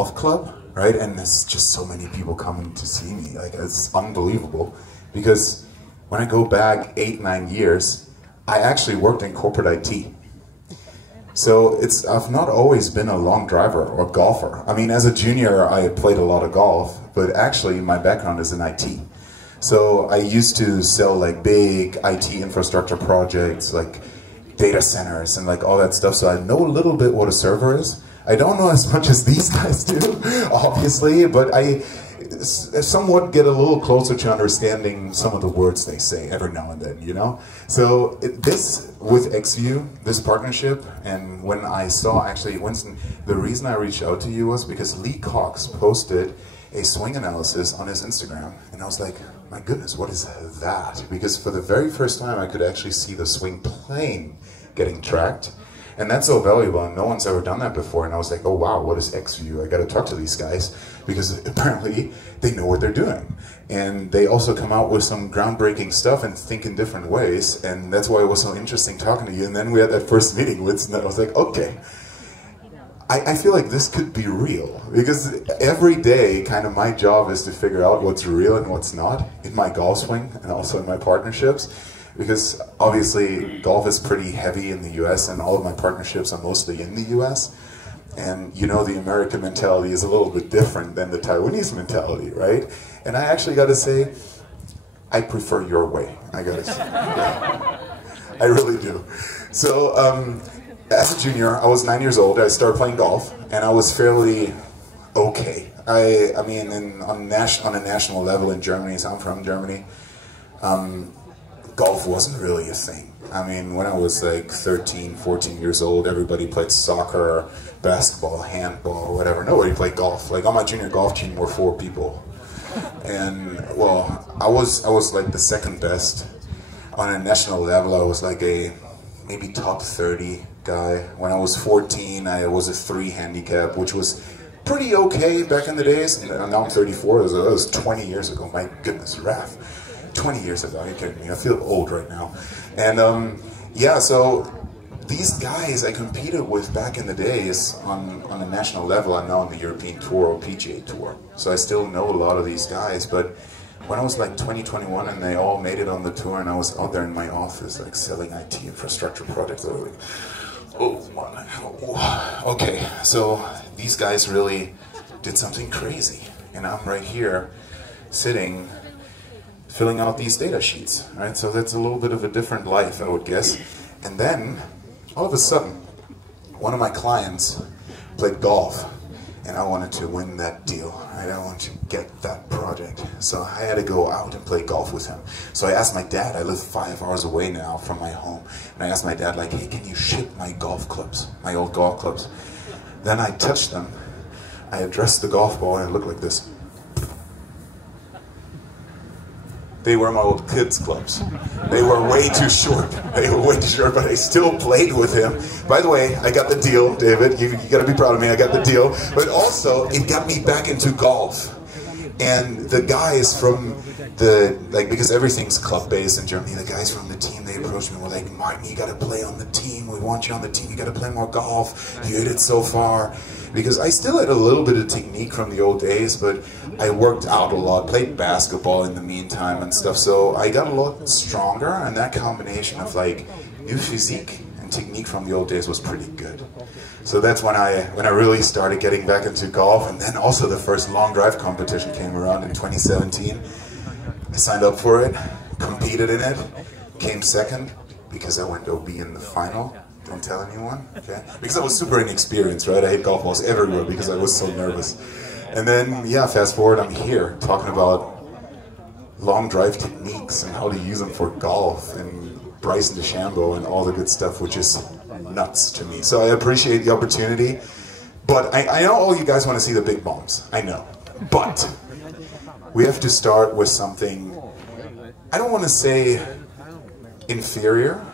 golf club, right? And there's just so many people coming to see me. Like, it's unbelievable. Because when I go back 8-9 years, I actually worked in corporate IT. So I've not always been a long driver or golfer. I mean, as a junior, I played a lot of golf, but actually my background is in IT. So I used to sell like big IT infrastructure projects, like data centers and like all that stuff. So I know a little bit what a server is. I don't know as much as these guys do, obviously, but I somewhat get a little closer to understanding some of the words they say every now and then, you know? So this, with XView, this partnership, and when I saw, actually, Winston, the reason I reached out to you was because Lee Cox posted a swing analysis on his Instagram, and I was like, my goodness, what is that? Because for the very first time I could actually see the swing plane getting tracked, and that's so valuable, and no one's ever done that before, and I was like, oh wow, what is XView? I gotta talk to these guys, because apparently they know what they're doing. And they also come out with some groundbreaking stuff and think in different ways, and that's why it was so interesting talking to you. And then we had that first meeting with, and I was like, okay, I feel like this could be real, because every day kind of my job is to figure out what's real and what's not in my golf swing and also in my partnerships, because obviously golf is pretty heavy in the US and all of my partnerships are mostly in the US, and you know the American mentality is a little bit different than the Taiwanese mentality, right? And I actually got to say, I prefer your way, I gotta say. Yeah. I really do. So as a junior, I was 9 years old. I started playing golf, and I was fairly okay. I mean, on a national level in Germany, so I'm from Germany, golf wasn't really a thing. I mean, when I was like 13, 14 years old, everybody played soccer, basketball, handball, whatever. Nobody played golf. Like on my junior golf team were 4 people. And well, I was like the second best. On a national level, I was like a maybe top 30 guy. When I was 14, I was a 3 handicap, which was pretty okay back in the days. And now I'm 34, that was 20 years ago. My goodness, Raph. 20 years ago, are you kidding me? I feel old right now. And yeah, so these guys I competed with back in the days on a national level. I'm now on the European Tour or PGA Tour. So I still know a lot of these guys, but when I was like 20, 21 and they all made it on the tour and I was out there in my office like selling IT infrastructure projects, I was like, oh, okay, so these guys really did something crazy. And I'm right here sitting filling out these data sheets, right? So that's a little bit of a different life, I would guess. And then, all of a sudden, one of my clients played golf, and I wanted to win that deal, right? I wanted to get that project. So I had to go out and play golf with him. So I asked my dad, I live 5 hours away now from my home, and I asked my dad, like, hey, can you ship my golf clubs, my old golf clubs? Then I touched them, I addressed the golf ball, and it looked like this. They were my old kids' clubs. They were way too short. They were way too short, but I still played with him. By the way, I got the deal, David. You gotta be proud of me, I got the deal. But also, it got me back into golf. And the guys from because everything's club-based in Germany, the guys from the team, they approached me and were like, Martin, you gotta play on the team. We want you on the team. You gotta play more golf. You hit it so far. Because I still had a little bit of technique from the old days, but I worked out a lot, played basketball in the meantime and stuff, so I got a lot stronger, and that combination of like new physique and technique from the old days was pretty good. So that's when I really started getting back into golf, and then also the first long drive competition came around in 2017. I signed up for it, competed in it, came second because I went OB in the final. Don't tell anyone, okay? Because I was super inexperienced, right? I hit golf balls everywhere because I was so nervous. And then, yeah, fast forward, I'm here talking about long drive techniques and how to use them for golf and Bryson DeChambeau and all the good stuff, which is nuts to me. So I appreciate the opportunity, but I know all you guys want to see the big bombs. I know, but we have to start with something, I don't want to say inferior,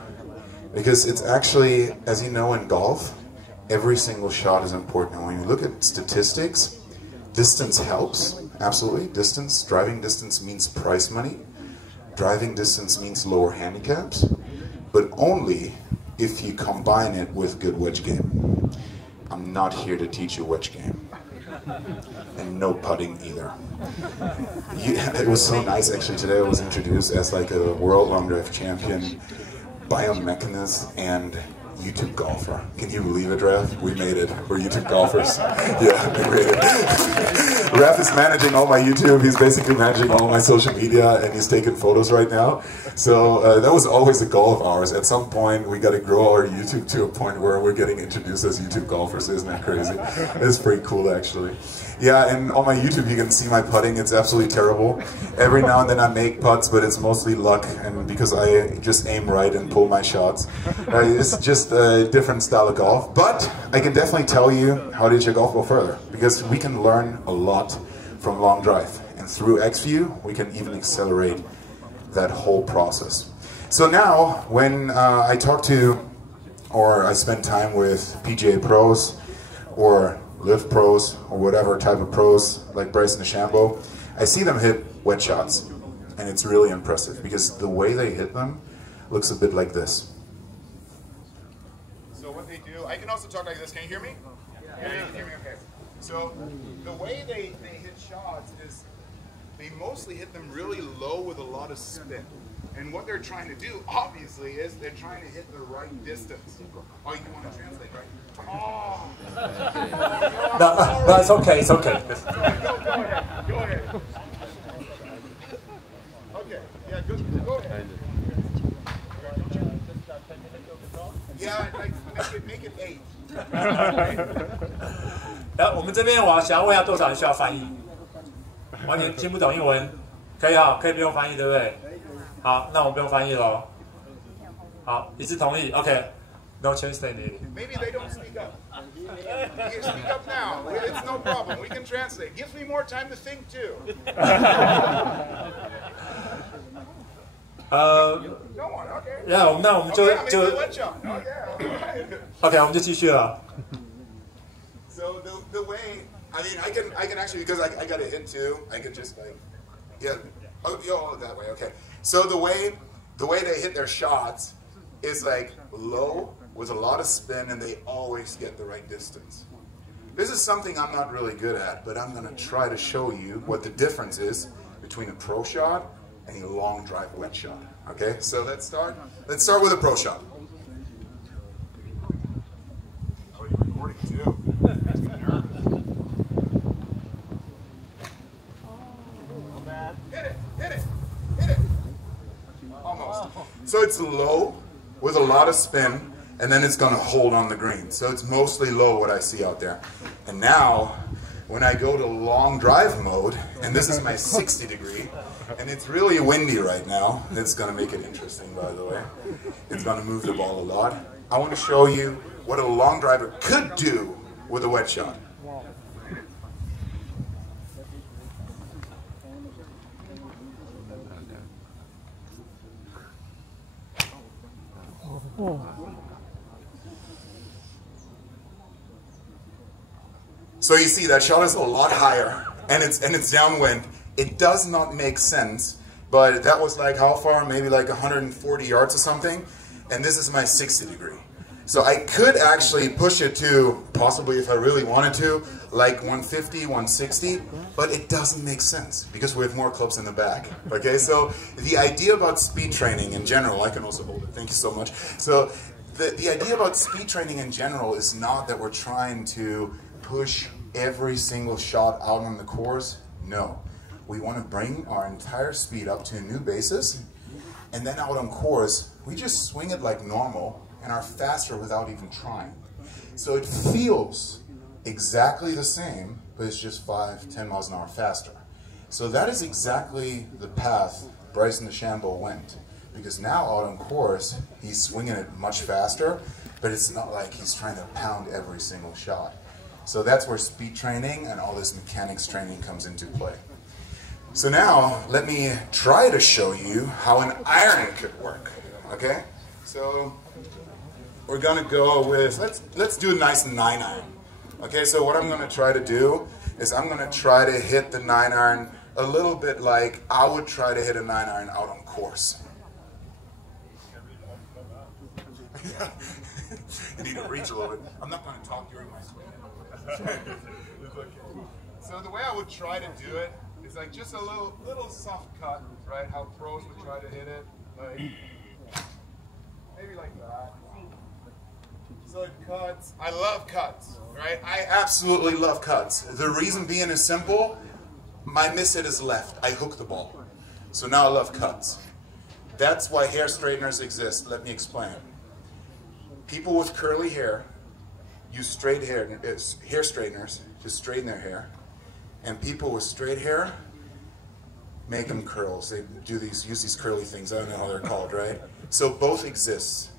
because it's actually, as you know in golf, every single shot is important. And when you look at statistics, distance helps, absolutely. Distance, driving distance means prize money. Driving distance means lower handicaps, but only if you combine it with good wedge game. I'm not here to teach you wedge game. and no putting either. It was so nice actually. Today I was introduced as like a world long drive champion, biomechanist, and YouTube golfer. Can you believe it, Raf? We made it. We're YouTube golfers. Yeah, we made it. Raf is managing all my YouTube. He's basically managing all my social media, and he's taking photos right now. So that was always a goal of ours. At some point, we got to grow our YouTube to a point where we're getting introduced as YouTube golfers. Isn't that crazy? It's pretty cool, actually. Yeah, and on my YouTube, you can see my putting. It's absolutely terrible. Every now and then I make putts, but it's mostly luck, and because I just aim right and pull my shots. It's just a different style of golf, but I can definitely tell you how to hit your golf ball further, because we can learn a lot from long drive, and through XView we can even accelerate that whole process. So now when I talk to, or I spend time with PGA pros or live pros or whatever type of pros like Bryson DeChambeau, I see them hit wet shots, and it's really impressive because the way they hit them looks a bit like this. So what they do, I can also talk like this. Can you hear me? Yeah, you can hear me okay. So the way they hit shots is they mostly hit them really low with a lot of spin. And what they're trying to do, obviously, is they're trying to hit the right distance. Oh, you want to translate, right? Oh! No, it's okay, it's okay. Go ahead, go ahead. Okay, yeah, go ahead. Yeah, like, make it 8. 我们这边我想要问一下多少人需要翻译？完全听不懂英文，可以哈，可以不用翻译，对不对？好，那我们不用翻译喽。好，一致同意 ，OK。No translating. Maybe they don't speak up. You speak up now. It's no problem. We can translate. Gives me more time to think too. Go on, okay. 那我们就 OK， 我们就继续了。So the way, I mean, I can actually, because I got a hit too. I could just like, yeah, oh that way, okay. So the way they hit their shots is like low with a lot of spin, and they always get the right distance. This is something I'm not really good at, but I'm going to try to show you what the difference is between a pro shot and a long drive wet shot. Okay, so let's start with a pro shot. Oh, you're recording too. Makes me nervous. Hit it. Almost. So it's low with a lot of spin, and then it's going to hold on the green. So it's mostly low what I see out there. And now, when I go to long drive mode, and this is my 60 degree, and it's really windy right now. It's going to make it interesting, by the way. It's going to move the ball a lot. I want to show you what a long driver could do with a wet shot. So you see that shot is a lot higher, and it's downwind. It does not make sense, but that was like how far? Maybe like 140 yards or something, and this is my 60 degree. So I could actually push it to, possibly if I really wanted to, like 150, 160, but it doesn't make sense because we have more clubs in the back. Okay, so the idea about speed training in general, I can also hold it, thank you so much. So the idea about speed training in general is not that we're trying to push every single shot out on the course. No. We want to bring our entire speed up to a new basis, and then out on course, we just swing it like normal and are faster without even trying. So it feels exactly the same, but it's just 5-10 miles an hour faster. So that is exactly the path Bryson DeChambeau went, because now out on course, he's swinging it much faster, but it's not like he's trying to pound every single shot. So that's where speed training and all this mechanics training comes into play. So now, let me try to show you how an iron could work, okay? So, we're gonna go with, let's do a nice 9-iron. Okay, so what I'm gonna try to do is I'm gonna try to hit the 9-iron a little bit like I would try to hit a 9-iron out on course. You need to reach a little bit. I'm not gonna talk during my swing. It's okay. So the way I would try to do it is like just a little soft cut, right? How pros would try to hit it, like maybe like that. So it cuts. I love cuts, right? I absolutely love cuts. The reason being is simple. My miss hit is left. I hook the ball. So now I love cuts. That's why hair straighteners exist. Let me explain. People with curly hair use hair straighteners to straighten their hair. And people with straight hair make them curls. They use these curly things. I don't know how they're called, right? So both exist.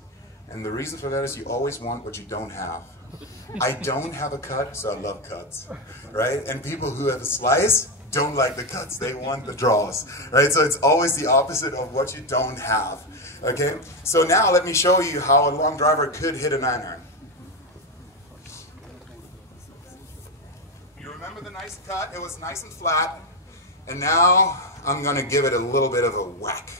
And the reason for that is you always want what you don't have. I don't have a cut, so I love cuts, right? And people who have a slice don't like the cuts. They want the draws, right? So it's always the opposite of what you don't have, okay? So now let me show you how a long driver could hit a 9-iron. You remember the nice cut? It was nice and flat. And now I'm going to give it a little bit of a whack.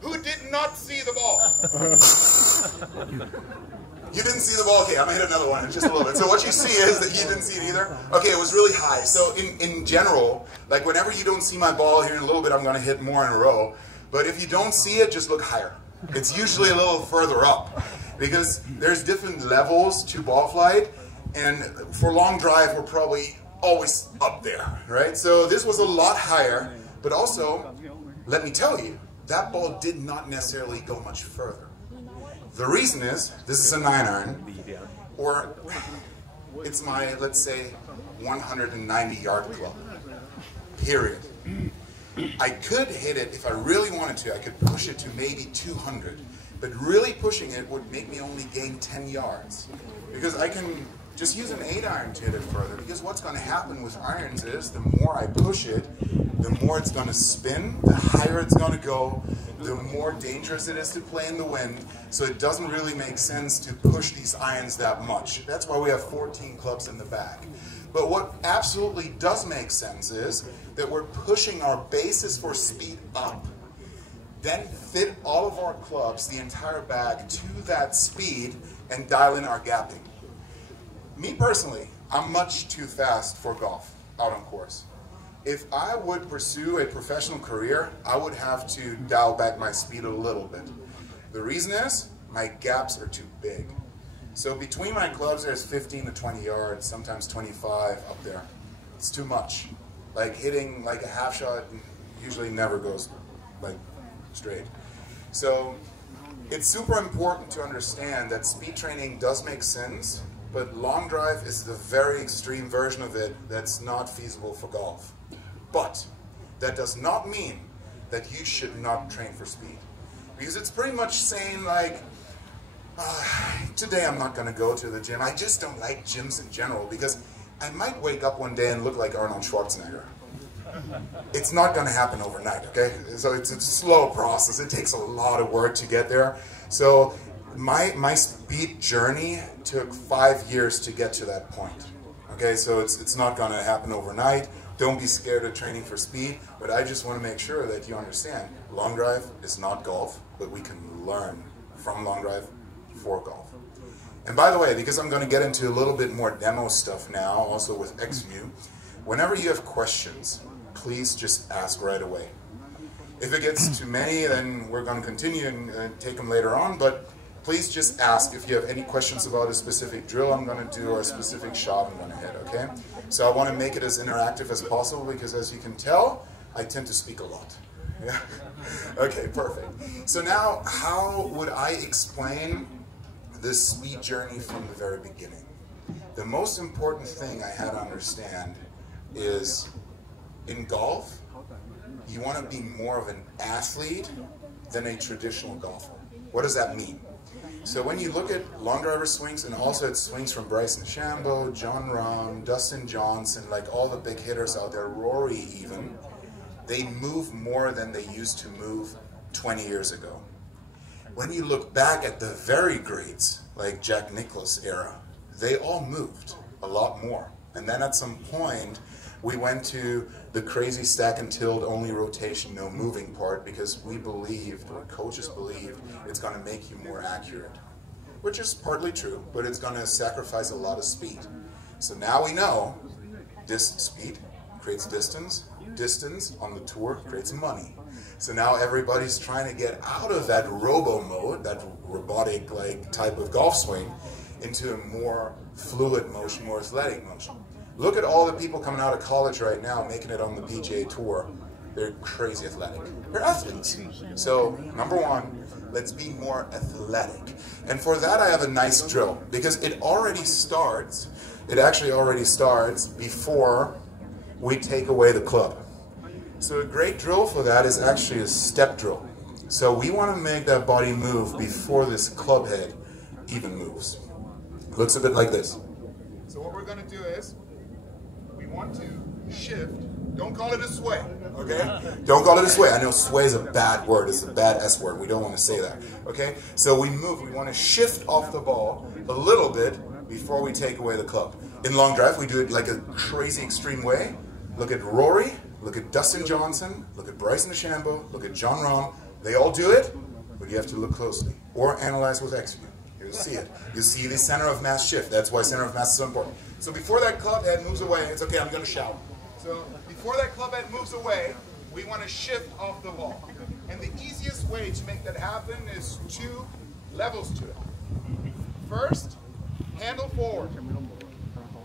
Who did not see the ball? You didn't see the ball? Okay, I made another one, just a little bit. So what you see is that you didn't see it either? Okay, it was really high. So in general, like whenever you don't see my ball here in a little bit, I'm going to hit more in a row. But if you don't see it, just look higher. It's usually a little further up because there's different levels to ball flight. And for long drive, we're probably always up there, right? So this was a lot higher, but also, let me tell you, that ball did not necessarily go much further. The reason is, this is a 9-iron, or it's my, let's say, 190-yard club, period. I could hit it, if I really wanted to, I could push it to maybe 200, but really pushing it would make me only gain 10 yards, because I can just use an 8-iron to hit it further, because what's going to happen with irons is the more I push it, the more it's going to spin, the higher it's going to go, the more dangerous it is to play in the wind, so it doesn't really make sense to push these irons that much. That's why we have 14 clubs in the bag. But what absolutely does make sense is that we're pushing our basis for speed up, then fit all of our clubs, the entire bag, to that speed and dial in our gapping. Me personally, I'm much too fast for golf out on course. If I would pursue a professional career, I would have to dial back my speed a little bit. The reason is, my gaps are too big. So between my clubs, there's 15 to 20 yards, sometimes 25 up there. It's too much. Like hitting like a half shot usually never goes like straight. So it's super important to understand that speed training does make sense, but long drive is the very extreme version of it that's not feasible for golf. But that does not mean that you should not train for speed. Because it's pretty much saying like, today I'm not going to go to the gym. I just don't like gyms in general because I might wake up one day and look like Arnold Schwarzenegger. It's not going to happen overnight, okay? So it's a slow process. It takes a lot of work to get there. So my speed journey took 5 years to get to that point. Okay, so it's not going to happen overnight. Don't be scared of training for speed, but I just want to make sure that you understand long drive is not golf, but we can learn from long drive for golf. And by the way, because I'm going to get into a little bit more demo stuff now, also with XView, whenever you have questions, please just ask right away. If it gets too many, then we're going to continue and take them later on, but please just ask if you have any questions about a specific drill I'm going to do or a specific shot I'm going to hit, okay? So I want to make it as interactive as possible because as you can tell, I tend to speak a lot. Yeah? Okay, perfect. So now, how would I explain this speed journey from the very beginning? The most important thing I had to understand is in golf, you want to be more of an athlete than a traditional golfer. What does that mean? So when you look at long driver swings, and also at swings from Bryson DeChambeau, John Rahm, Dustin Johnson, like all the big hitters out there, Rory even, they move more than they used to move 20 years ago. When you look back at the very greats, like Jack Nicklaus era, they all moved a lot more. And then at some point, We went to the crazy stack and tilt, only rotation, no moving part, because we believed, or coaches believed, it's going to make you more accurate. Which is partly true, but it's going to sacrifice a lot of speed. So now we know speed creates distance. Distance on the tour creates money. So now everybody's trying to get out of that robo mode, that robotic like type of golf swing, into a more fluid motion, more athletic motion. Look at all the people coming out of college right now making it on the PGA Tour. They're crazy athletic. They're athletes. So number one, let's be more athletic. And for that I have a nice drill, because it already starts, it actually already starts before we take away the club. So a great drill for that is actually a step drill. So we want to make that body move before this club head even moves. Looks a bit like this. So what we're going to do is, we want to shift, don't call it a sway, okay? Don't call it a sway. I know sway is a bad word, it's a bad S word, we don't want to say that, okay? So we move, we want to shift off the ball a little bit before we take away the club. In long drive, we do it like a crazy extreme way. Look at Rory, look at Dustin Johnson, look at Bryson DeChambeau, look at John Rahm. They all do it, but you have to look closely or analyze with XView. You'll see it. You see the center of mass shift. That's why center of mass is so important. So before that club head moves away, it's okay, I'm going to shout. So before that club head moves away, we want to shift off the ball. And the easiest way to make that happen is 2 levels to it. First, handle forward.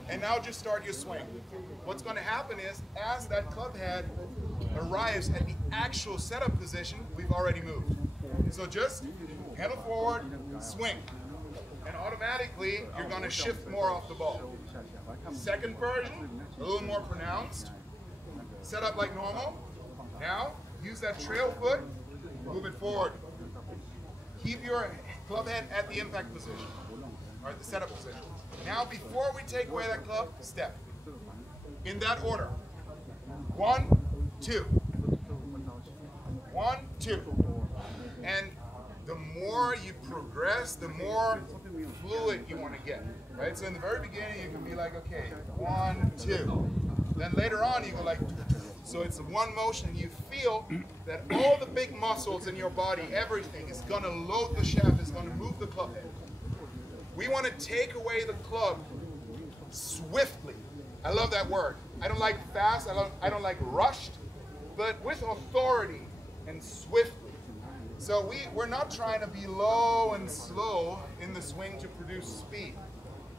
And now just start your swing. What's going to happen is, as that club head arrives at the actual setup position, we've already moved. So just handle forward, swing. And automatically, you're going to shift more off the ball. Second version, a little more pronounced. Set up like normal. Now, use that trail foot, move it forward. Keep your club head at the impact position, or at the setup position. Now, before we take away that club, step. In that order. 1, 2. 1, 2. And the more you progress, the more fluid you want to get, right? So in the very beginning, you can be like, okay, 1, 2. Then later on, you go like, so it's one motion, and you feel that all the big muscles in your body, everything is going to load the shaft, is going to move the club head. We want to take away the club swiftly. I love that word. I don't like fast, I don't like rushed, but with authority and swiftly. So we're not trying to be low and slow in the swing to produce speed.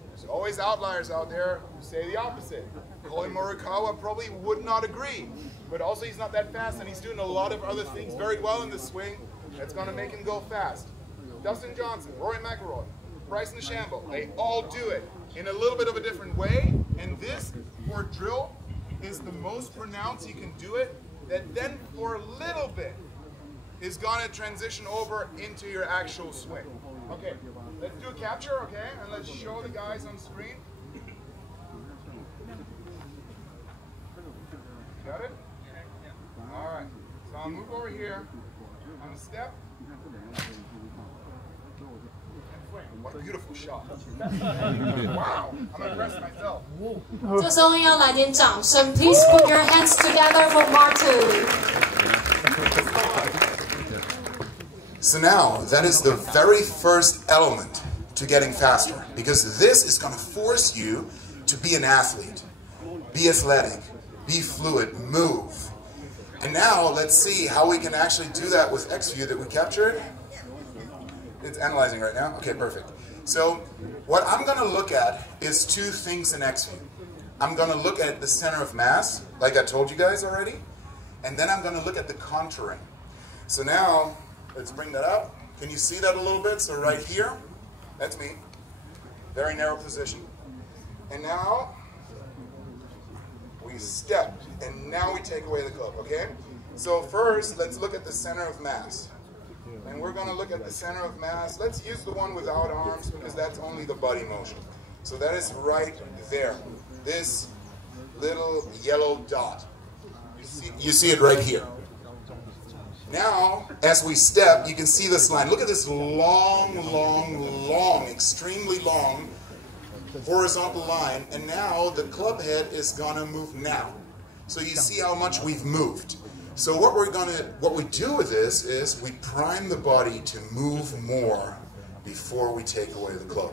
There's always outliers out there who say the opposite. Colin Morikawa probably would not agree, but also he's not that fast, and he's doing a lot of other things very well in the swing that's going to make him go fast. Dustin Johnson, Rory McIlroy, Bryson DeChambeau, they all do it in a little bit of a different way, and this, for drill, is the most pronounced you can do it, that then for a little bit is going to transition over into your actual swing. Okay, let's do a capture, okay, and let's show the guys on screen. Got it? All right, so I'll move over here on a step. What a beautiful shot. Wow, I'm impressed myself. 这时候要来点掌声 ，Please put your hands together for Martu. So now, that is the very first element to getting faster, because this is going to force you to be an athlete, be athletic, be fluid, move. And now, let's see how we can actually do that with XView that we captured. It's analyzing right now? Okay, perfect. So, what I'm going to look at is 2 things in XView. I'm going to look at the center of mass, like I told you guys already, and then I'm going to look at the contouring. So now, let's bring that up. Can you see that a little bit? So right here, that's me. Very narrow position. And now, we step, and now we take away the club, okay? So first, let's look at the center of mass. And we're going to look at the center of mass. Let's use the one without arms, because that's only the body motion. So that is right there. This little yellow dot. You see it right here. Now, as we step, you can see this line. Look at this long, long, long, extremely long horizontal line. And now the club head is going to move now. So you see how much we've moved. So what we do with this is we prime the body to move more before we take away the club.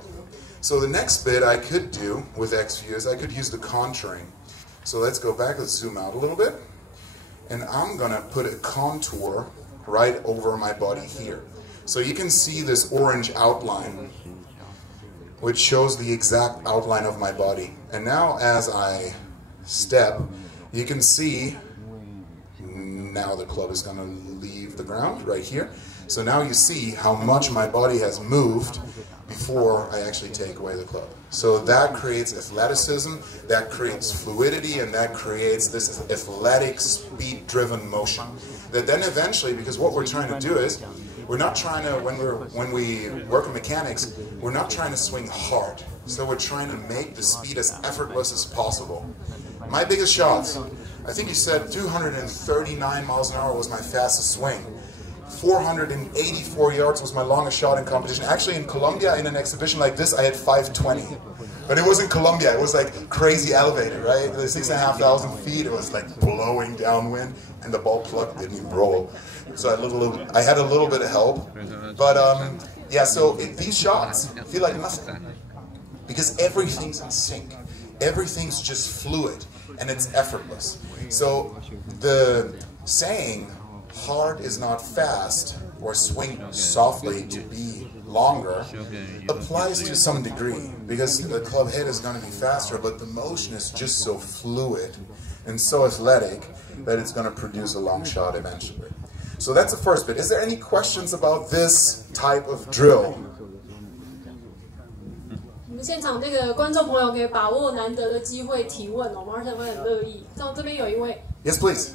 So the next bit I could do with XView is I could use the contouring. So let's go back, let's zoom out a little bit. And I'm gonna put a contour right over my body here. So you can see this orange outline, which shows the exact outline of my body. And now as I step, you can see now the club is gonna leave the ground right here. So now you see how much my body has moved before I actually take away the club. So that creates athleticism, that creates fluidity, and that creates this athletic, speed-driven motion. That then eventually, because what we're trying to do is, we're not trying to, when we work in mechanics, we're not trying to swing hard. So we're trying to make the speed as effortless as possible. My biggest shots, I think you said 239 miles an hour was my fastest swing. 484 yards was my longest shot in competition. Actually, in Colombia, in an exhibition like this, I had 520. But it was in Colombia. It was like crazy elevated, right? The 6,500 feet, it was like blowing downwind, and the ball plug didn't even roll. So I had a little bit of help. But yeah, so these shots feel like nothing. Because everything's in sync. Everything's just fluid, and it's effortless. So the saying, hard is not fast, or swing softly to be longer, applies to some degree, because the club head is going to be faster, but the motion is just so fluid and so athletic that it's going to produce a long shot eventually. So that's the first bit. Is there any questions about this type of drill? 我们现场这个观众朋友可以把握难得的机会提问哦 ，Martin 会很乐意。像这边有一位 Yes, please.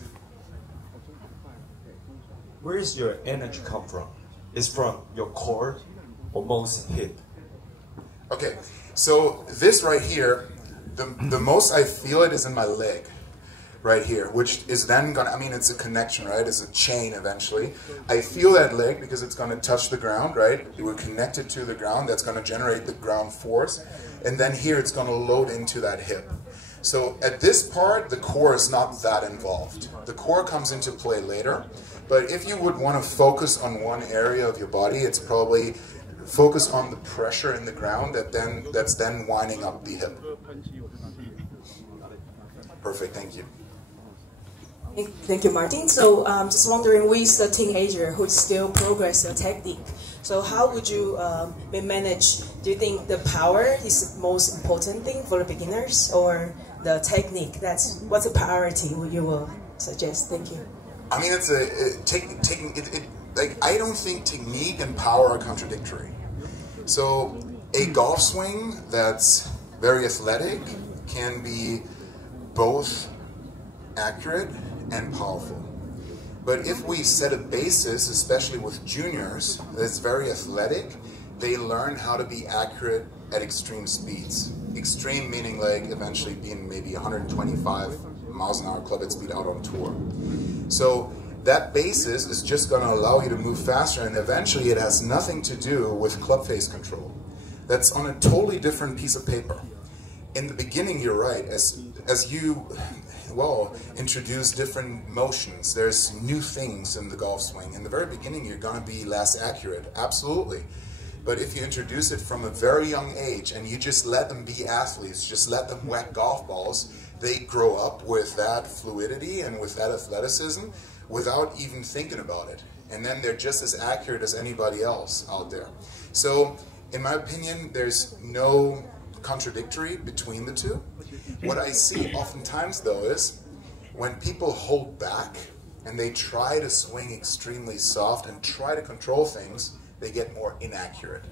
Where is your energy come from? Is from your core or most hip? Okay, so this right here, the most I feel it is in my leg, right here, which is then gonna, I mean, it's a connection, right? It's a chain eventually. I feel that leg because it's gonna touch the ground, right? We're connected to the ground, that's gonna generate the ground force. And then here it's gonna load into that hip. So at this part, the core is not that involved. The core comes into play later. But if you would want to focus on one area of your body, it's probably focus on the pressure in the ground that's then winding up the hip. Perfect, thank you. Thank you, Martin. So just wondering, who is the teenager who still progress the technique? So how would you manage? Do you think the power is the most important thing for the beginners, or the technique? What's the priority you will suggest? Thank you. I mean, it's like I don't think technique and power are contradictory. So a golf swing that's very athletic can be both accurate and powerful. But if we set a basis, especially with juniors, that's very athletic, they learn how to be accurate at extreme speeds. Extreme meaning like eventually being maybe 125 miles an hour club head speed out on tour. So that basis is just going to allow you to move faster, and eventually it has nothing to do with club face control. That's on a totally different piece of paper. In the beginning, you're right, as you, well, introduce different motions, there's new things in the golf swing. In the very beginning, you're going to be less accurate, absolutely. But if you introduce it from a very young age and you just let them be athletes, just let them whack golf balls, they grow up with that fluidity and with that athleticism without even thinking about it. And then they're just as accurate as anybody else out there. So, in my opinion, there's no contradictory between the two. What I see oftentimes, though, is when people hold back and they try to swing extremely soft and try to control things, they get more inaccurate.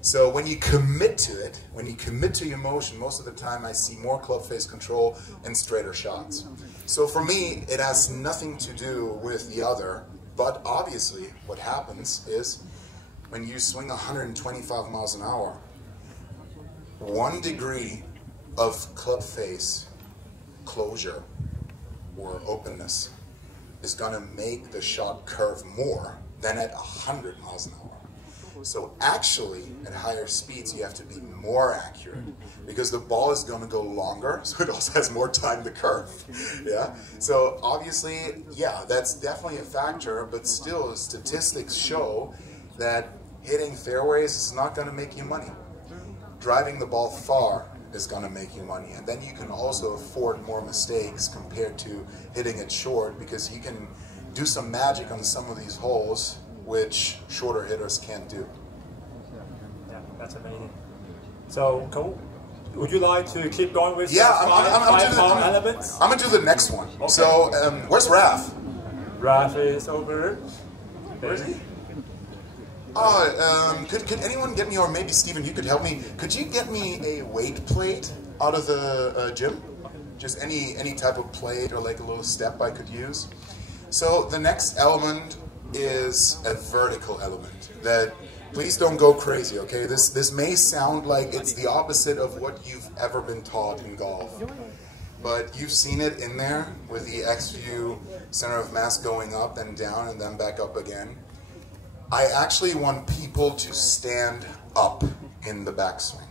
So when you commit to it, when you commit to your motion, most of the time I see more club face control and straighter shots. So for me, it has nothing to do with the other, but obviously what happens is when you swing 125 miles an hour, 1 degree of club face closure or openness is going to make the shot curve more than at 100 miles an hour. So actually, at higher speeds, you have to be more accurate because the ball is going to go longer, so it also has more time to curve. Yeah. So obviously, yeah, that's definitely a factor, but still, statistics show that hitting fairways is not going to make you money. Driving the ball far is going to make you money, and then you can also afford more mistakes compared to hitting it short because you can do some magic on some of these holes which shorter hitters can't do. Yeah, that's amazing. So, would you like to keep going with five power elements? I'm gonna do the next one. Okay. So, where's Raf? Raf is over. Where is he? Could anyone get me, or maybe Steven, you could help me. Could you get me a weight plate out of the gym? Just any type of plate or like a little step I could use. So the next element is a vertical element. That, please don't go crazy, okay? This may sound like it's the opposite of what you've ever been taught in golf. But you've seen it in there with the X-View center of mass going up and down and then back up again. I actually want people to stand up in the backswing.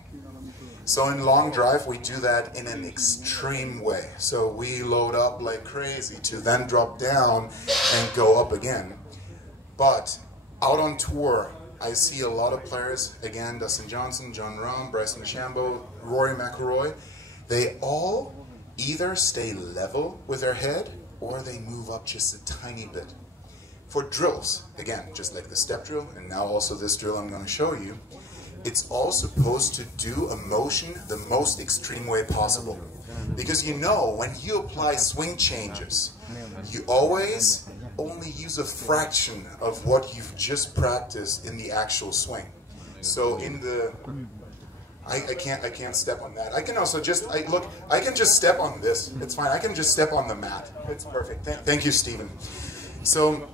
So in long drive, we do that in an extreme way. So we load up like crazy to then drop down and go up again. But out on tour, I see a lot of players, again, Dustin Johnson, John Rahm, Bryson DeChambeau, Rory McIlroy, they all either stay level with their head or they move up just a tiny bit. For drills, again, just like the step drill, and now also this drill I'm going to show you, it's all supposed to do a motion the most extreme way possible. Because you know, when you apply swing changes, you always only use a fraction of what you've just practiced in the actual swing. So in the, I can't step on that. I can also just, I can just step on this. It's fine. I can just step on the mat. It's perfect. Thank you, Stephen. So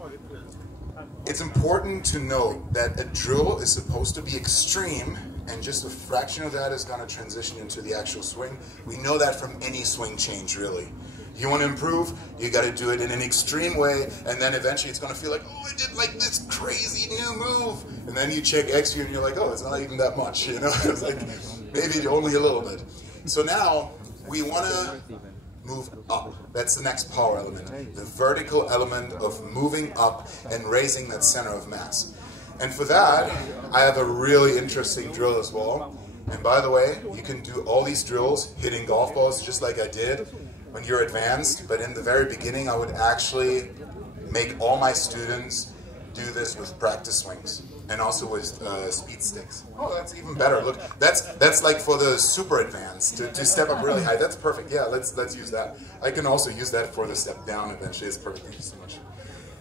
it's important to note that a drill is supposed to be extreme, and just a fraction of that is going to transition into the actual swing. We know that from any swing change, really. You want to improve, you got to do it in an extreme way, and then eventually it's going to feel like, oh, I did like this crazy new move. And then you check X-View and you're like, oh, it's not even that much, you know? It's like, maybe only a little bit. So now, we want to move up. That's the next power element. The vertical element of moving up and raising that center of mass. And for that, I have a really interesting drill as well. And by the way, you can do all these drills hitting golf balls just like I did when you're advanced. But in the very beginning, I would actually make all my students do this with practice swings. And also with speed sticks. Oh, that's even better. Look, that's like for the super advanced to step up really high. That's perfect. Yeah, let's use that. I can also use that for the step down eventually. It's perfect. Thank you so much.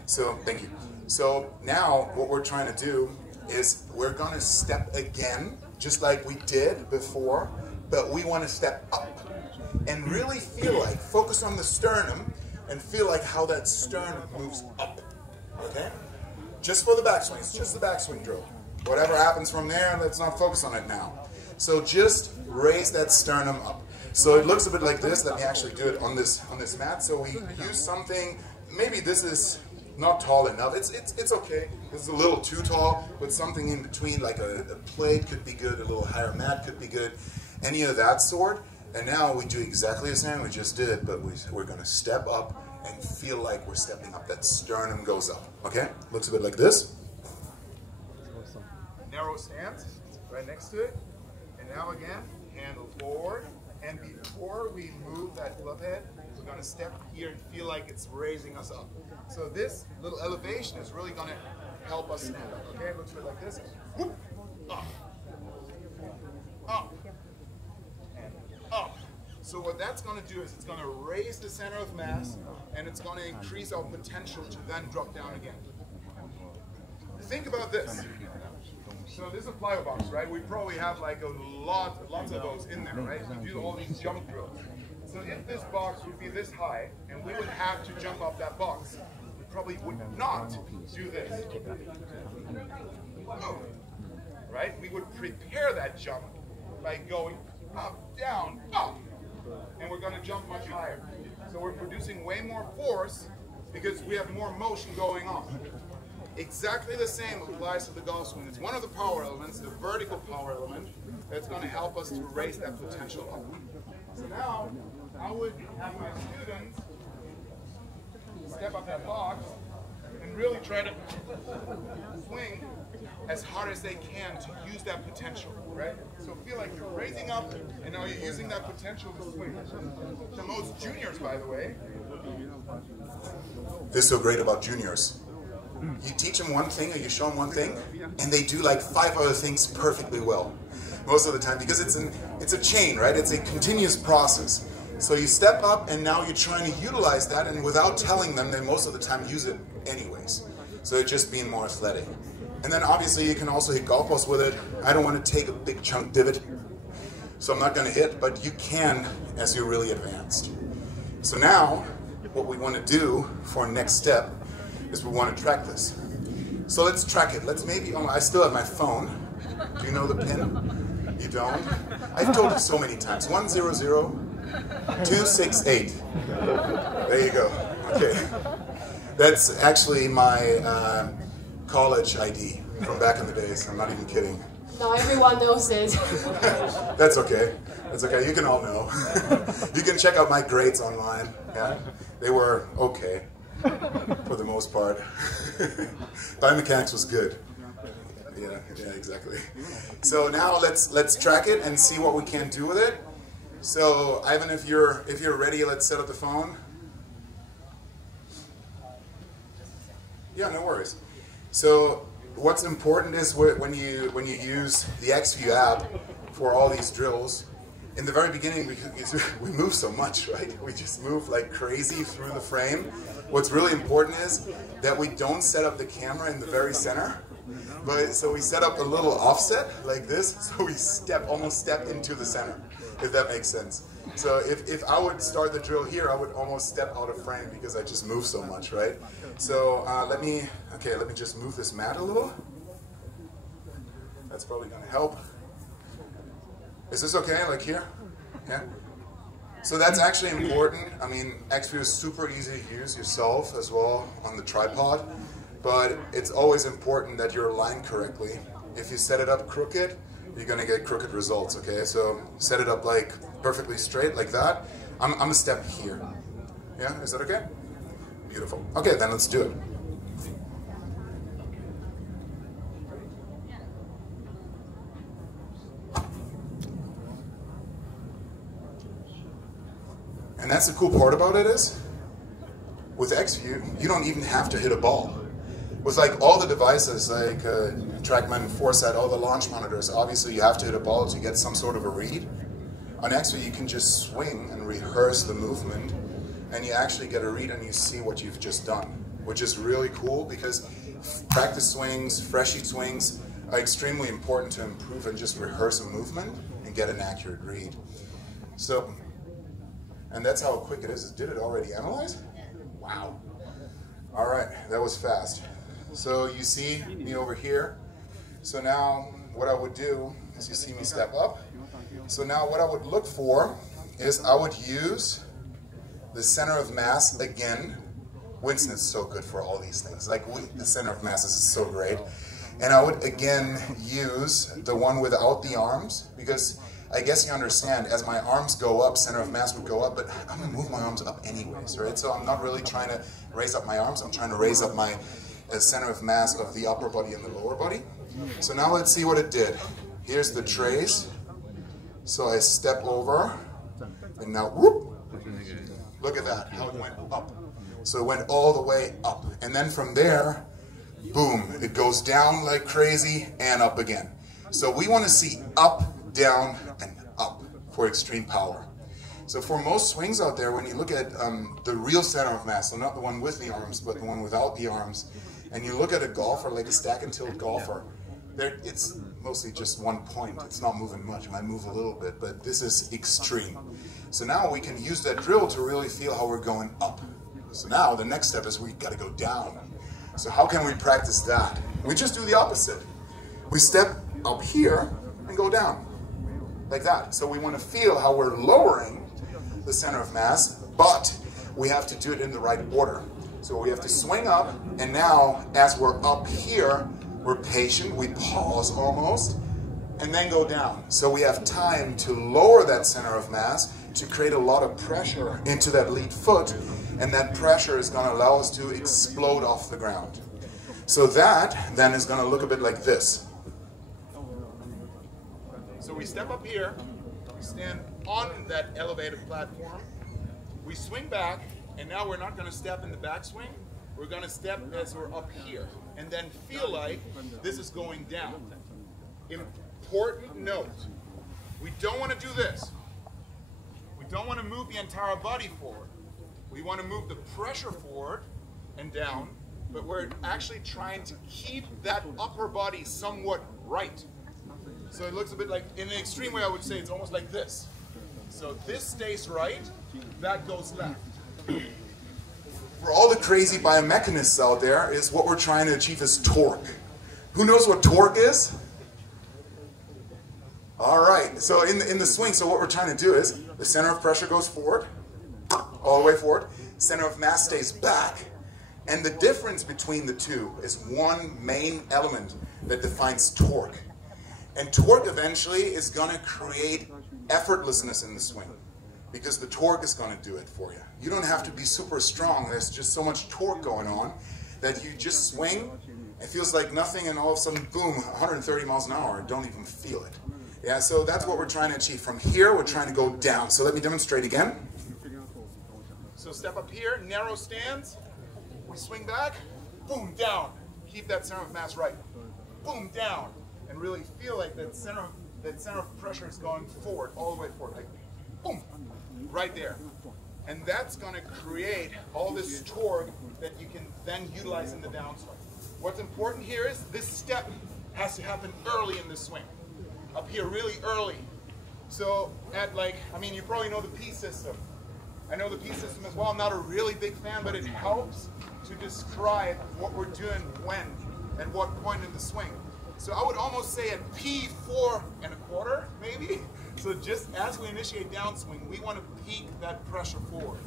So thank you. So now what we're trying to do is we're going to step again, just like we did before, but we want to step up and really feel like, focus on the sternum and feel like how that sternum moves up. Okay? Just for the backswing, it's just the backswing drill. Whatever happens from there, let's not focus on it now. So just raise that sternum up. So it looks a bit like this. Let me actually do it on this mat. So we use something, maybe this is not tall enough. It's okay. This is a little too tall, but something in between, like a plate could be good, a little higher mat could be good, any of that sort. And now we do exactly the same we just did, but we're going to step up and feel like we're stepping up. That sternum goes up. Okay? Looks a bit like this. Narrow stance, right next to it. And now again, handle forward. And before we move that glove head, we're going to step here and feel like it's raising us up. So this little elevation is really going to help us stand up. Okay? It looks a bit like this. Whoop, up. Up. And up. So what that's going to do is it's going to raise the center of mass, and it's going to increase our potential to then drop down again. Think about this. So this is a plyo box, right? We probably have like lots of those in there, right? We do all these jump drills. So if this box would be this high, and we would have to jump up that box, we probably would not do this. Right? We would prepare that jump by going up, down, up. And we're going to jump much higher. So we're producing way more force because we have more motion going on. Exactly the same applies to the golf swing. It's one of the power elements, the vertical power element, that's going to help us to raise that potential up. So now, I would have my students step up that box and really try to swing as hard as they can to use that potential, right? So feel like you're raising up and now you're using that potential to swing. To most juniors, by the way, this is so great about juniors. You teach them one thing or you show them one thing and they do like 5 other things perfectly well. Most of the time, because it's a chain, right? It's a continuous process. So you step up and now you're trying to utilize that, and without telling them, they most of the time use it anyways. So it's just being more athletic. And then obviously you can also hit golf balls with it. I don't want to take a big chunk divot, so I'm not going to hit, but you can as you're really advanced. So now, what we want to do for our next step is we want to track this. So let's track it. Let's maybe, oh, I still have my phone. Do you know the pin? You don't? I've told you so many times. 100268. There you go. Okay. That's actually my college ID from back in the days. I'm not even kidding. Now everyone knows it. That's okay. That's okay. You can all know. You can check out my grades online. Yeah, they were okay for the most part. Biomechanics was good. Yeah, exactly. So now let's track it and see what we can do with it. So Ivan, if you're ready, let's set up the phone. Yeah, no worries. So what's important is when you use the XView app for all these drills, in the very beginning we move so much, right? We just move like crazy through the frame. What's really important is that we don't set up the camera in the very center. So we set up a little offset like this, so we almost step into the center, if that makes sense. So if I would start the drill here, I would almost step out of frame because I just move so much, right? So let me just move this mat a little. That's probably going to help. Is this okay, like here? Yeah? So that's actually important. I mean, XView is super easy to use yourself as well on the tripod. But it's always important that you're aligned correctly. If you set it up crooked, you're going to get crooked results, okay? So set it up like perfectly straight, like that. I'm a step here. Yeah, is that okay? Beautiful. Okay, then let's do it. And that's the cool part about it is, with XView, you don't even have to hit a ball. With like all the devices, like TrackMan, Foresight, all the launch monitors, obviously you have to hit a ball to get some sort of a read. On XView, you can just swing and rehearse the movement, and you actually get a read and you see what you've just done, which is really cool because practice swings, freshie swings are extremely important to improve and just rehearse a movement and get an accurate read. So, and that's how quick it is. Did it already analyze? Wow. All right, that was fast. So you see me over here. So now what I would do is you see me step up. So now what I would look for is I would use the center of mass again. Winston is so good for all these things. Like the center of mass is so great. And I would again use the one without the arms, because I guess you understand, as my arms go up, center of mass would go up, but I'm going to move my arms up anyways, right? So I'm not really trying to raise up my arms, I'm trying to raise up my center of mass of the upper body and the lower body. So now let's see what it did. Here's the trace. So I step over, and now, whoop, look at that, how it went up. So it went all the way up. And then from there, boom, it goes down like crazy and up again. So we want to see up, down, and up for extreme power. So for most swings out there, when you look at the real center of mass, so not the one with the arms, but the one without the arms, and you look at a golfer, like a stack and tilt golfer, it's mostly just 1 point. It's not moving much. It might move a little bit, but this is extreme. So now we can use that drill to really feel how we're going up. So now the next step is we got to go down. So how can we practice that? We just do the opposite. We step up here and go down, like that. So we want to feel how we're lowering the center of mass, but we have to do it in the right order. So we have to swing up, and now as we're up here, we're patient, we pause almost, and then go down. So we have time to lower that center of mass to create a lot of pressure into that lead foot, and that pressure is going to allow us to explode off the ground. So that then is going to look a bit like this. So we step up here, we stand on that elevated platform, we swing back, and now we're not going to step in the backswing, we're going to step as we're up here, and then feel like this is going down. Important note, we don't want to do this. We don't want to move the entire body forward. We want to move the pressure forward and down, but we're actually trying to keep that upper body somewhat right. So it looks a bit like, in an extreme way I would say it's almost like this. So this stays right, that goes left. For all the crazy biomechanists out there, is what we're trying to achieve is torque. Who knows what torque is? All right, so in the swing, so what we're trying to do is the center of pressure goes forward, all the way forward, center of mass stays back, and the difference between the two is one main element that defines torque. And torque eventually is going to create effortlessness in the swing, because the torque is going to do it for you. You don't have to be super strong, there's just so much torque going on that you just swing, it feels like nothing, and all of a sudden, boom, 130 miles an hour, and don't even feel it. Yeah, so that's what we're trying to achieve. From here, we're trying to go down. So let me demonstrate again. So step up here, narrow stance. We swing back, boom, down. Keep that center of mass right. Boom, down. And really feel like that center of pressure is going forward, all the way forward. Like, boom, right there. And that's going to create all this torque that you can then utilize in the downswing. What's important here is this step has to happen early in the swing. Up here really early. So at you probably know the P system. I know the P system as well. I'm not a really big fan, but it helps to describe what we're doing when and what point in the swing. So I would almost say at P4 1/4, maybe. So just as we initiate downswing, we want to peak that pressure forward.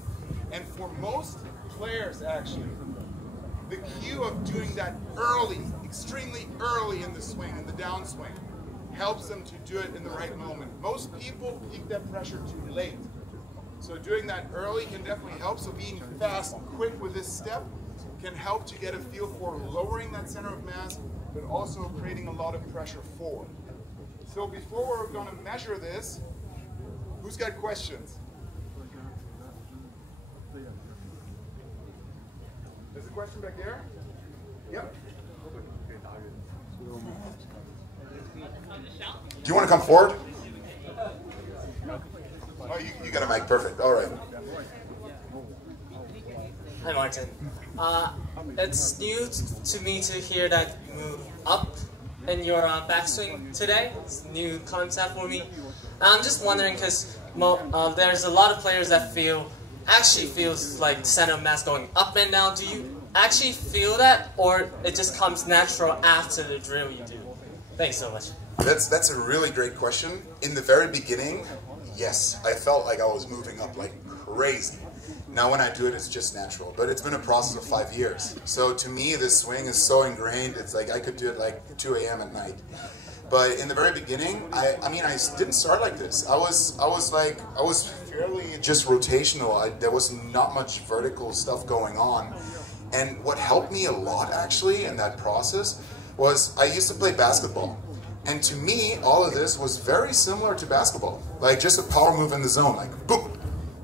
And for most players, actually, the cue of doing that early, extremely early in the swing, in the downswing, helps them to do it in the right moment. Most people peak that pressure too late. So doing that early can definitely help. So being fast, quick with this step can help to get a feel for lowering that center of mass, but also creating a lot of pressure forward. So before we're going to measure this, who's got questions? There's a question back there? Yep. Do you want to come forward? Oh, you got a mic. Perfect. All right. Hi, Martin. It's new to me to hear that you move up in your backswing today. It's a new concept for me. I'm just wondering because there's a lot of players that feels like center of mass going up and down. Do you actually feel that, or it just comes natural after the drill you do? Thanks so much. That's a really great question. In the very beginning, yes, I felt like I was moving up like crazy. Now when I do it, it's just natural. But it's been a process of 5 years. So to me, this swing is so ingrained, it's like I could do it like 2 a.m. at night. But in the very beginning, I didn't start like this. I was fairly just rotational. There was not much vertical stuff going on. And what helped me a lot actually in that process was I used to play basketball. And to me, all of this was very similar to basketball. Like just a power move in the zone, like boom,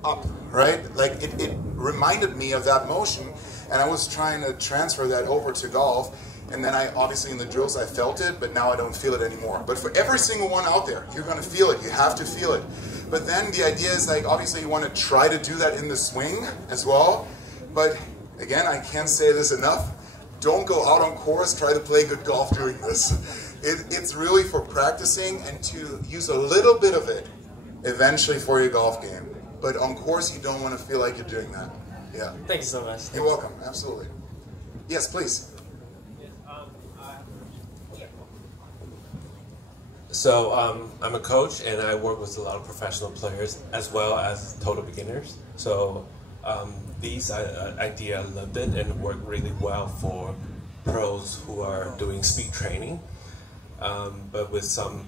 up, right? Like it reminded me of that motion, and I was trying to transfer that over to golf. And then obviously in the drills I felt it, but now I don't feel it anymore. But for every single one out there, you're gonna feel it, you have to feel it. But then the idea is like, obviously you wanna try to do that in the swing as well. But again, I can't say this enough. Don't go out on course, try to play good golf doing this. It's really for practicing and to use a little bit of it eventually for your golf game. But on course, you don't want to feel like you're doing that. Yeah. Thanks so much. You're welcome. Absolutely. Yes, please. So I'm a coach, and I work with a lot of professional players as well as total beginners. So these idea I loved it and work really well for pros who are doing speed training. But with some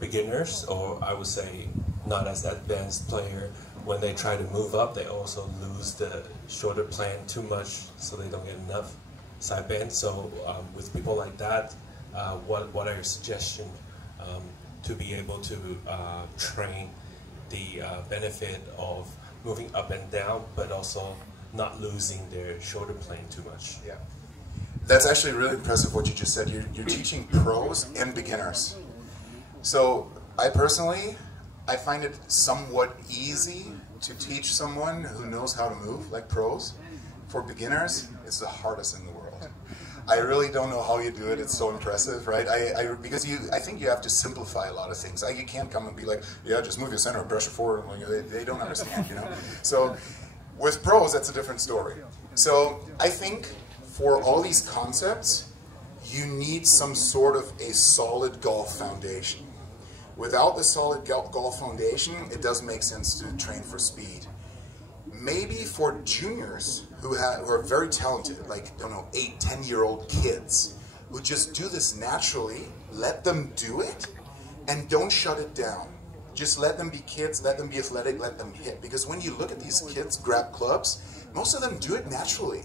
beginners, or I would say not as advanced player, when they try to move up, they also lose the shoulder plane too much, so they don't get enough side bend. So with people like that, what are your suggestions to be able to train the benefit of moving up and down, but also not losing their shoulder plane too much? Yeah. That's actually really impressive what you just said. You're teaching pros and beginners. So I personally, I find it somewhat easy to teach someone who knows how to move, like pros. For beginners, it's the hardest in the world. I really don't know how you do it. It's so impressive, right? Because I think you have to simplify a lot of things. You can't come and be like, yeah, just move your center and pressure forward. They don't understand, you know? So with pros, that's a different story. So I think for all these concepts, you need some sort of a solid golf foundation. Without the solid golf foundation, it doesn't make sense to train for speed. Maybe for juniors who are very talented, like, I don't know, 8, 10-year-old kids, who just do this naturally, let them do it, and don't shut it down. Just let them be kids, let them be athletic, let them hit. Because when you look at these kids grab clubs, most of them do it naturally.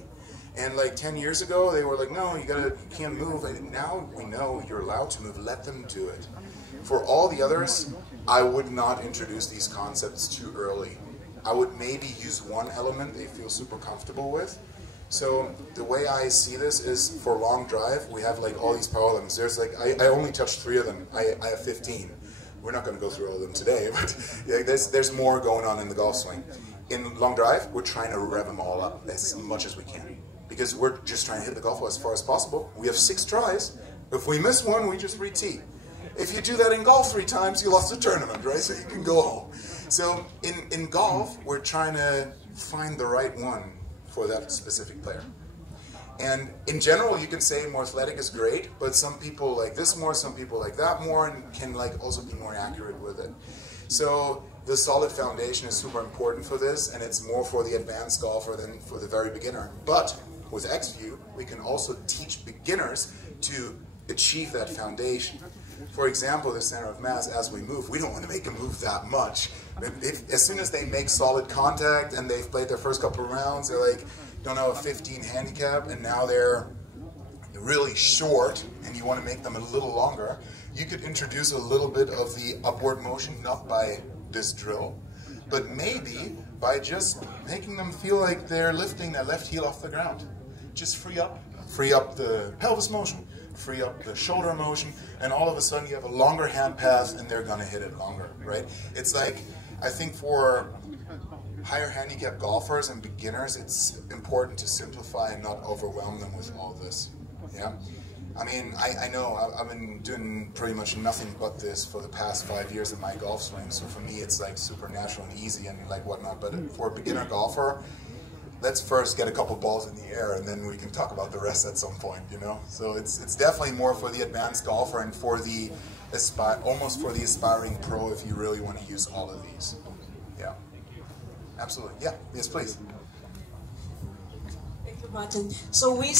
And like 10 years ago, they were like, no, you can't move. And now we know you're allowed to move. Let them do it. For all the others, I would not introduce these concepts too early. I would maybe use one element they feel super comfortable with. So the way I see this is for long drive, we have like all these power elements. There's like, I only touched 3 of them. I have 15. We're not going to go through all of them today, but yeah, there's more going on in the golf swing. In long drive, we're trying to rev them all up as much as we can, because we're just trying to hit the golf ball as far as possible. We have 6 tries. If we miss one, we just re-tee. If you do that in golf 3 times, you lost the tournament, right? So you can go home. So in golf, we're trying to find the right one for that specific player. And in general, you can say more athletic is great, but some people like this more, some people like that more, and can like also be more accurate with it. So the solid foundation is super important for this, and it's more for the advanced golfer than for the very beginner. But with XView, we can also teach beginners to achieve that foundation. For example, the center of mass, as we move, we don't want to make them move that much. As soon as they make solid contact and they've played their first couple of rounds, they're like, don't know, a 15 handicap, and now they're really short, and you want to make them a little longer, you could introduce a little bit of the upward motion, not by this drill, but maybe by just making them feel like they're lifting their left heel off the ground. Just free up the pelvis motion, free up the shoulder motion, and all of a sudden you have a longer hand pass and they're going to hit it longer, right? It's like, I think for higher handicap golfers and beginners, it's important to simplify and not overwhelm them with all this, yeah? I mean, I know I've been doing pretty much nothing but this for the past 5 years in my golf swing, so for me it's like super natural and easy and like whatnot, but for a beginner golfer, let's first get a couple balls in the air and then we can talk about the rest at some point, you know? So it's definitely more for the advanced golfer and for the almost for the aspiring pro if you really want to use all of these. Yeah, absolutely. Yeah, yes, please. Thank you, Martin. So we